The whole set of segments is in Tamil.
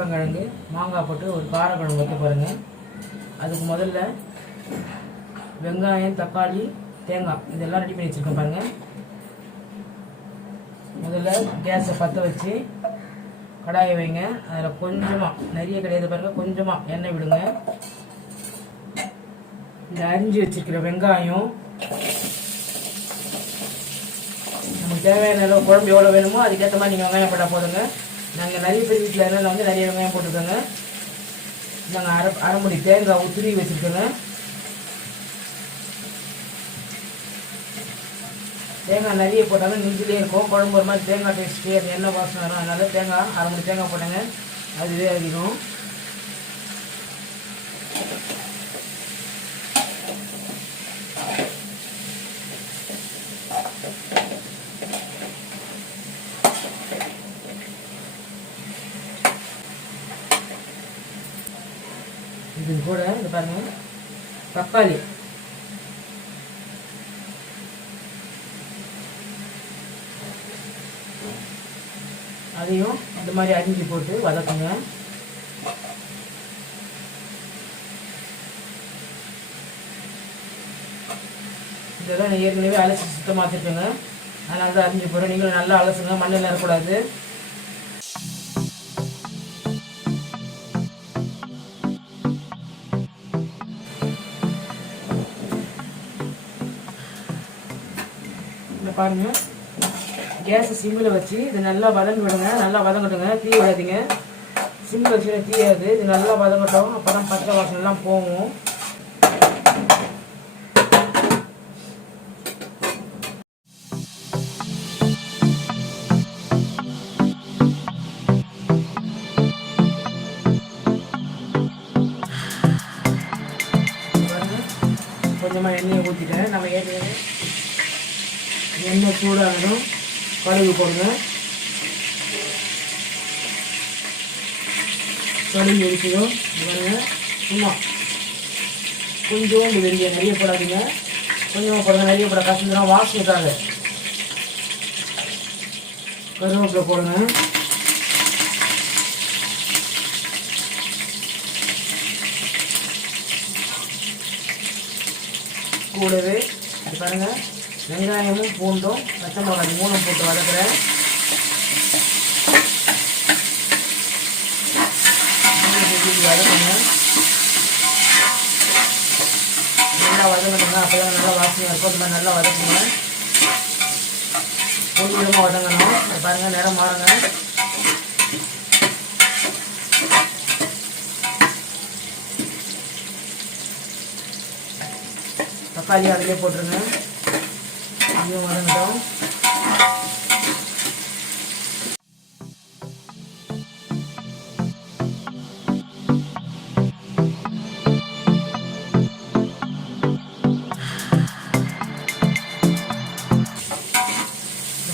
சேப்பங்கிழங்கு மாங்காய் போட்டு ஒரு காரக்குழம்பு வைக்க பாருங்கள். அதுக்கு முதல்ல வெங்காயம், தக்காளி, தேங்காய் இதெல்லாம் ரெடி பண்ணி வச்சுருக்கேன் பாருங்கள். முதல்ல கேஸை பற்ற வச்சு கடாயை வைங்க. அதில் கொஞ்சமாக, நிறைய கிடையாது பாருங்கள், கொஞ்சமாக எண்ணெய் விடுங்க. இந்த அரிஞ்சு வச்சுருக்கிற வெங்காயம், நமக்கு தேவையான அளவு குழம்பு எவ்வளோ வேணுமோ அதுக்கேற்ற மாதிரி நீங்கள் வெங்காயம் போட்டால் போதுங்க. நாங்கள் நிறைய பேர் வீட்டில் இருந்தால் வந்து நிறைய வெங்காயம் போட்டுருக்கோங்க. நாங்கள் அரை முடி தேங்காய் துருவி வச்சுருக்கோங்க. தேங்காய் நிறைய போட்டாலும் நெஞ்சிலே இருக்கும் குழம்பு, ஒரு மாதிரி தேங்காய் டேஸ்ட்டு, அது எண்ணெய் வாசனை வரும். அதனால தேங்காய் அரை முடி தேங்காய் போட்டாங்க, அதுவே அதிகம். இது கூட இது பாருங்க, தக்காளி அதையும் இந்த மாதிரி அரிஞ்சு போட்டு வதக்குங்க. இதெல்லாம் ஏற்கனவே அலசி சுத்தமாக வச்சுருக்கேங்க, அதனால தான் அரிஞ்சு போடுறேன். நீங்களும் நல்லா அலசுங்க, மண்ணில் இருக்கக்கூடாது. பாருங்க, கேஸை சிம்மில் வச்சு இது நல்லா வதங்கி விடுங்க. நல்லா வதங்கட்டுங்க, தீ விடாதீங்க. சிம்மில் வச்சு தீயாது, இது நல்லா வதங்கட்டும். அப்போ தான் பச்சை வாசனைலாம் போகும். பாருங்க, கொஞ்சமாக எண்ணெயை ஊற்றிட்டேன். நம்ம ஏற்கனவே எண்ணெய் சூடாகணும், கடுகு போடுங்க. கடுகு எரிச்சிடும் பாருங்க. சும்மா கொஞ்சோண்டு வெந்தயம், நிறைய போடாதீங்க, கொஞ்சமாக போடுங்க. நிறைய போட கசந்துடும், வாசனைக்காக. கருவேப்பிலை போடுங்க. கூடவே அது பாருங்க, வெங்காயமும் பூண்டும் பச்சை மிளகாய் 3 போட்டு வதக்குறேன். வதக்குங்க, நல்லா வதங்கணுங்க. அப்போ தான் நல்லா வாசனையாக இருக்கும். அது மாதிரி நல்லா வதக்குங்க, கொஞ்சமாக வதங்கணும். பாருங்கள், நிறம் மாறுங்க. தக்காளி அதிலே போட்டுருங்க, இதையும் வதங்கட்டும்.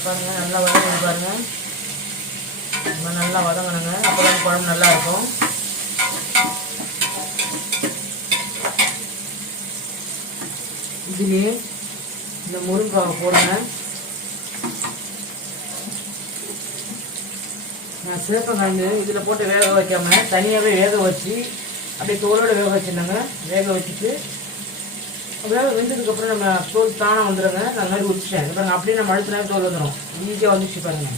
பாருங்க, நல்லா வதங்கணும். பாருங்க, நல்லா வதங்கணுங்க. அப்போ தான் குழம்பு நல்லா இருக்கும். இதுலேயே இந்த முருங்கைக்காவை போடுங்க. நான் சேப்பங்கிழங்கு இதில் போட்டு வேக வைக்காமல் தனியாகவே வேக வச்சு அப்படியே தோலோடு வேக வச்சுருந்தேங்க. வேக வச்சுட்டு வேக வெந்ததுக்கப்புறம் நம்ம தோல் தானாக வந்துடுங்க. நான் அந்த மாதிரி உரிச்சிட்டேன். இப்போ நான் அப்படியே நம்ம அழுத்தினா தோல் வந்துடும், ஈஸியாக வந்துச்சு பாருங்க.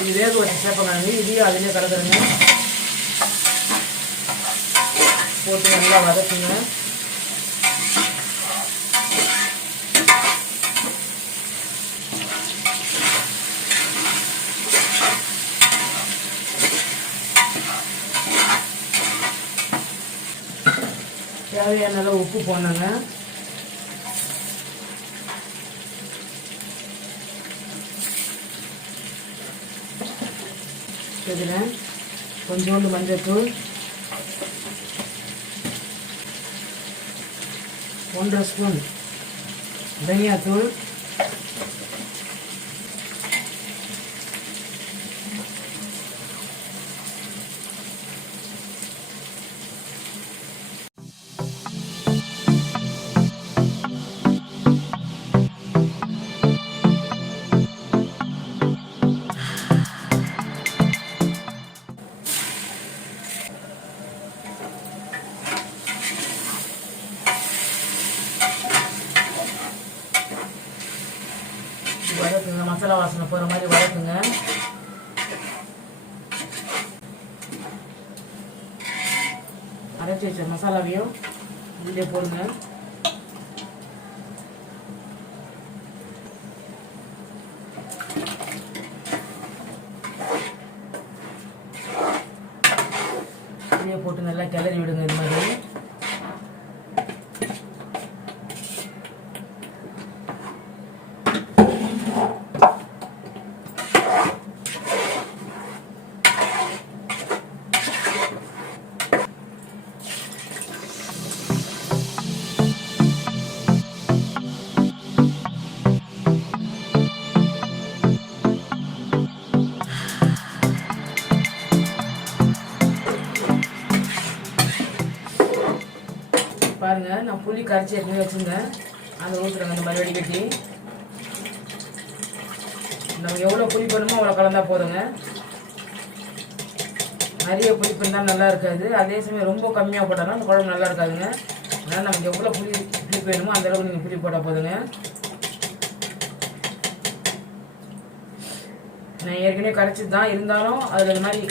இது வேக வச்சு சேப்பங்கிழங்கு, இதையும் அதிலே கலந்துருங்க. போட்டு நல்லா வதக்குங்க. தேவையான அளவு உப்பு போடணுங்க. இதில் கொஞ்சோண்டு மஞ்சள்தூள், 1.5 ஸ்பூன் தனியாத்தூள், மசாலா வாசனை போகிற மாதிரி வதக்குங்க. அரைச்சி வச்ச மசாலாவையும் இதிலே போடுங்க. இதிலே போட்டு நல்லா கிளறி விடுங்க. இது மாதிரி பாருங்க. நான் புளி கரைச்சி ஏற்கனவே வச்சுருந்தேன், அதை ஊற்றுறேங்க. இந்த மாதிரி வடிகட்டி நம்ம எவ்வளோ புளி பண்ணுமோ அவ்வளோ கலந்தா போதுங்க. நிறைய புளி பண்ணால் நல்லா இருக்காது, அதே சமயம் ரொம்ப கம்மியாக போட்டாலும் அந்த குழம்பு நல்லா இருக்காதுங்க. அதனால் நமக்கு எவ்வளோ புளி வேணுமோ அந்த அளவுக்கு நீங்கள் புளி போட்டால் போதுங்க. நான் ஏற்கனவே கரைச்சி தான் இருந்தாலும் அதில் இந்த மாதிரி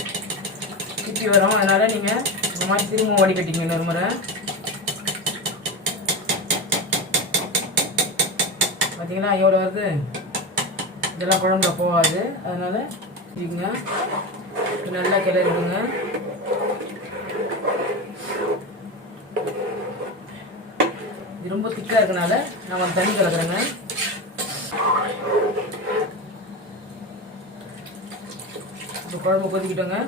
கிட்டி வரும். அதனால் நீங்கள் இந்த மாதிரி திரும்ப வடிகட்டிங்க இன்னொரு முறை. பார்த்தீங்களா எவ்வளோ வருது? இதெல்லாம் குழம்புல போகாது, அதனால் இதுங்க நல்லா கிளறிடுங்க. இது ரொம்ப திக்காக இருக்கனால நான் தண்ணி கலக்குறேங்க. இப்போ குழம்பு கொதிக்கிட்டோங்க.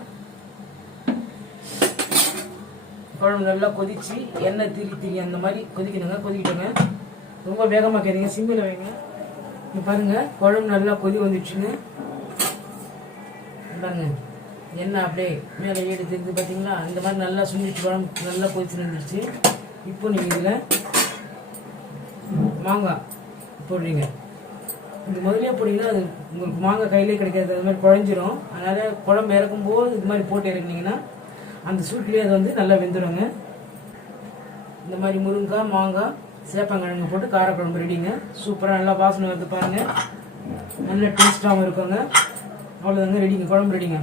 குழம்பு நல்லா கொதிச்சு எண்ணெய் திரி அந்த மாதிரி கொதிக்கணுங்க. கொதிக்கிட்டோங்க. ரொம்ப வேகமாக கேட்குறீங்க, சிம்மில் வைங்க. இப்போ பாருங்கள் குழம்பு நல்லா கொதி வந்துடுச்சுங்க. பாருங்க எண்ணெய் அப்படியே மேலே ஏடு தெரிஞ்சு பார்த்தீங்களா? இந்த மாதிரி நல்லா சுண்டிச்சு குழம்பு நல்லா கொதிச்சு வந்துடுச்சு. இப்போ நீங்கள் இதில் மாங்காய் போடுறீங்க. இது முதலே போட்டிங்கன்னா அது உங்களுக்கு மாங்காய் கையிலே கிடைக்காது, அது மாதிரி குழஞ்சிரும். அதனால் குழம்பு இறக்கும்போது இது மாதிரி போட்டு இறக்குனீங்கன்னா அந்த சூட்லேயே அது வந்து நல்லா வெந்துடுங்க. இந்த மாதிரி முருங்காய், மாங்காய், சேப்பங்கிழங்கு போட்டு காரக்குழம்பு ரெடிங்க. சூப்பராக நல்லா வாசனை வந்து பாருங்கள், நல்ல டேஸ்ட்டாகவும் இருக்குங்க. அவ்வளோதாங்க, ரெடிங்க, குழம்பு ரெடிங்க.